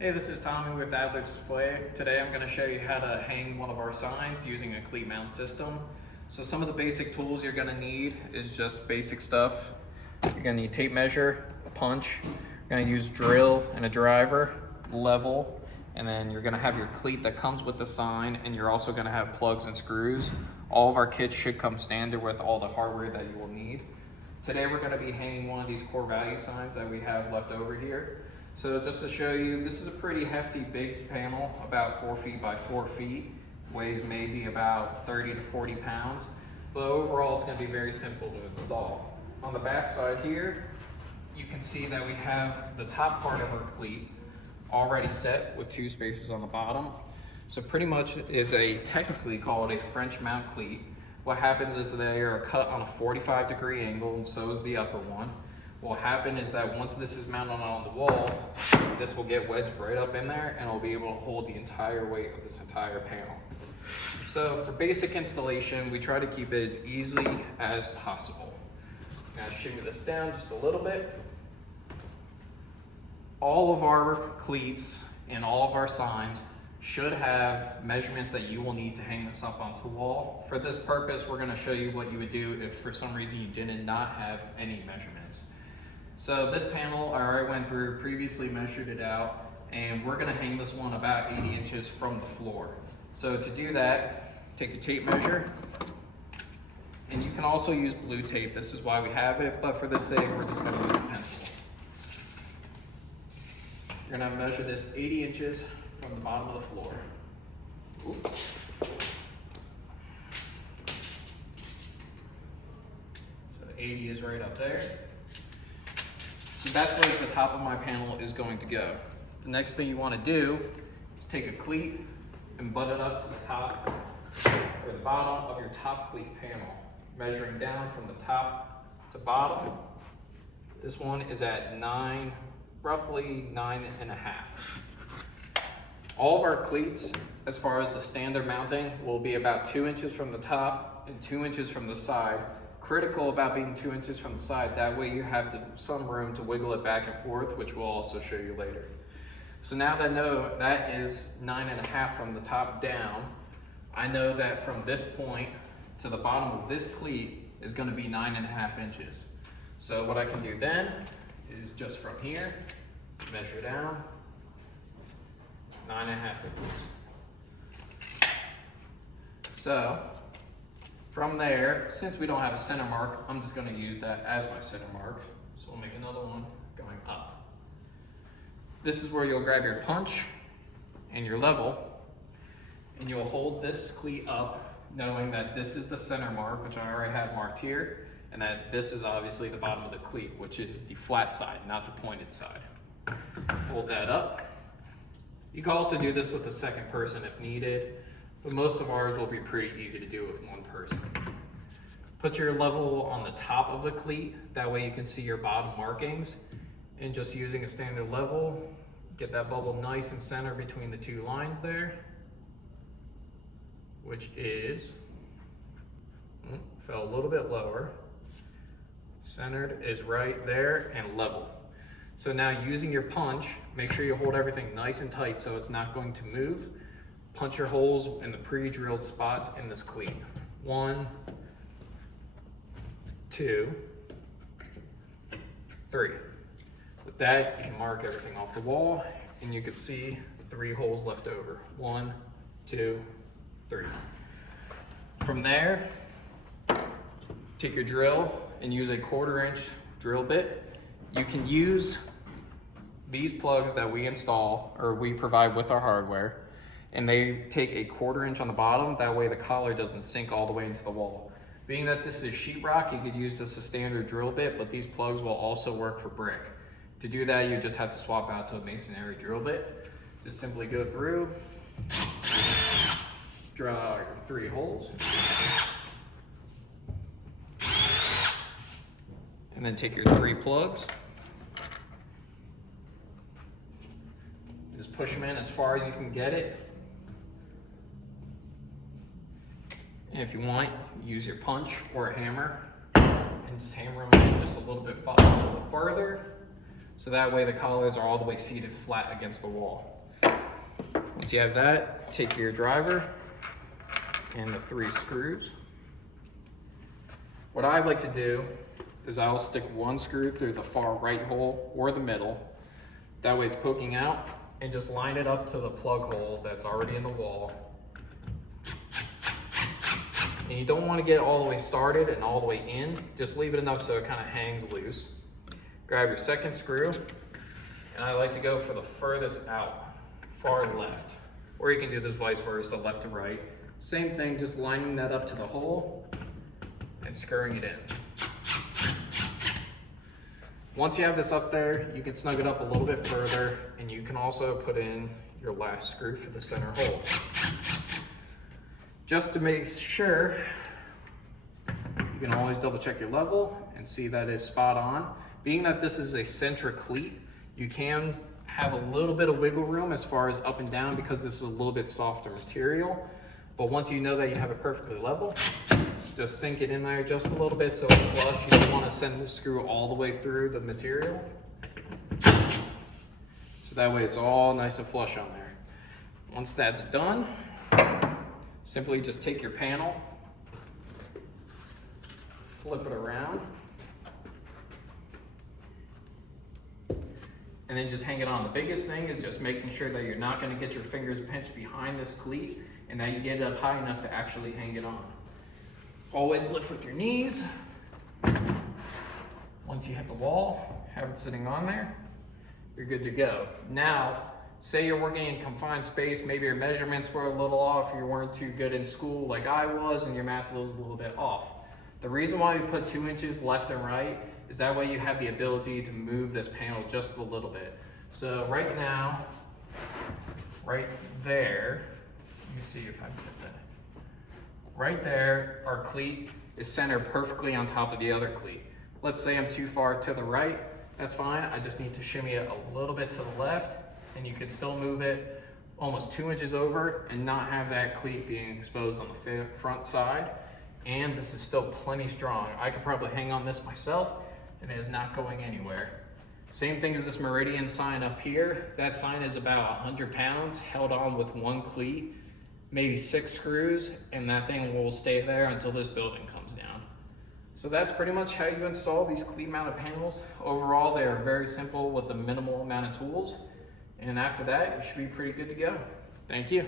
Hey, this is Tommy with Adler Display. Today I'm going to show you how to hang one of our signs using a cleat mount system. So some of the basic tools you're going to need is just basic stuff. You're going to need tape measure, a punch, you're going to use drill and a driver, level, and then you're going to have your cleat that comes with the sign, and you're also going to have plugs and screws. All of our kits should come standard with all the hardware that you will need. Today we're going to be hanging one of these core value signs that we have left over here. So just to show you, this is a pretty hefty big panel, about 4 feet by 4 feet, weighs maybe about 30 to 40 pounds, but overall it's going to be very simple to install. On the back side here, you can see that we have the top part of our cleat already set with 2 spacers on the bottom. So pretty much is technically called a French mount cleat. What happens is they are cut on a 45-degree angle, and so is the upper one. What will happen is that once this is mounted on the wall, this will get wedged right up in there and it'll be able to hold the entire weight of this entire panel. So for basic installation, we try to keep it as easy as possible. Now shimmy this down just a little bit. All of our cleats and all of our signs should have measurements that you will need to hang this up onto the wall. For this purpose, we're going to show you what you would do if for some reason you did not have any measurements. So this panel, I already went through, previously measured it out, and we're gonna hang this one about 80 inches from the floor. So to do that, take a tape measure, and you can also use blue tape. This is why we have it, but for this sake, we're just gonna use a pencil. You're gonna measure this 80 inches from the bottom of the floor. Oops. So 80 is right up there. So that's where the top of my panel is going to go. The next thing you want to do is take a cleat and butt it up to the top or the bottom of your top cleat panel, measuring down from the top to bottom. This one is at roughly 9.5. All of our cleats, as far as the standard mounting, will be about 2 inches from the top and 2 inches from the side. Critical about being 2 inches from the side, that way you have some room to wiggle it back and forth, which we'll also show you later. So now that I know that is 9.5 from the top down, I know that from this point to the bottom of this cleat is going to be 9.5 inches. So what I can do then is just from here, measure down 9.5 inches. So from there, since we don't have a center mark, I'm just going to use that as my center mark. So we'll make another one going up. This is where you'll grab your punch and your level, and you'll hold this cleat up, knowing that this is the center mark, which I already have marked here, and that this is obviously the bottom of the cleat, which is the flat side, not the pointed side. Hold that up. You can also do this with a second person if needed, but most of ours will be pretty easy to do with one person. Put your level on the top of the cleat, that way you can see your bottom markings, and just using a standard level, get that bubble nice and centered between the 2 lines there, which is, fell a little bit lower, centered is right there, and level. So now using your punch, make sure you hold everything nice and tight so it's not going to move. Punch your holes in the pre-drilled spots in this cleat. 1, 2, 3. With that, you can mark everything off the wall, and you can see 3 holes left over. 1, 2, 3. From there, take your drill and use a 1/4 inch drill bit. You can use these plugs that we install or we provide with our hardware, and they take a 1/4 inch on the bottom, that way the collar doesn't sink all the way into the wall. Being that this is sheetrock, you could use this as a standard drill bit, but these plugs will also work for brick. To do that, you just have to swap out to a masonry drill bit. Just simply go through, draw your 3 holes, and then take your 3 plugs. Just push them in as far as you can get it. And if you want, use your punch or a hammer and just hammer them in just a little bit further. So that way the collars are all the way seated flat against the wall. Once you have that, take your driver and the 3 screws. What I like to do is I'll stick 1 screw through the far right hole or the middle. That way it's poking out, and just line it up to the plug hole that's already in the wall. And you don't want to get it all the way started and all the way in, just leave it enough so it kind of hangs loose. Grab your 2nd screw, and I like to go for the furthest out, far left. Or you can do this vice versa, left to right. Same thing, just lining that up to the hole and screwing it in. Once you have this up there, you can snug it up a little bit further, and you can also put in your last screw for the center hole. Just to make sure, you can always double check your level and see that it's spot on. Being that this is a centric cleat, you can have a little bit of wiggle room as far as up and down because this is a little bit softer material. But once you know that you have it perfectly level, just sink it in there just a little bit so it's flush. You don't want to send the screw all the way through the material. So that way it's all nice and flush on there. Once that's done, simply just take your panel, flip it around, and then just hang it on. The biggest thing is just making sure that you're not going to get your fingers pinched behind this cleat and that you get it up high enough to actually hang it on. Always lift with your knees. Once you hit the wall, have it sitting on there, you're good to go. Now, say you're working in confined space, maybe your measurements were a little off, you weren't too good in school like I was, and your math was a little bit off. The reason why we put 2 inches left and right is that way you have the ability to move this panel just a little bit. So right now, right there, let me see if I can get that. Right there, our cleat is centered perfectly on top of the other cleat. Let's say I'm too far to the right, that's fine. I just need to shimmy it a little bit to the left, and you can still move it almost 2 inches over and not have that cleat being exposed on the front side. And this is still plenty strong. I could probably hang on this myself, and it is not going anywhere. Same thing as this Meridian sign up here. That sign is about 100 pounds held on with 1 cleat, maybe 6 screws, and that thing will stay there until this building comes down. So that's pretty much how you install these cleat mounted panels. Overall, they are very simple with a minimal amount of tools. And after that, you should be pretty good to go. Thank you.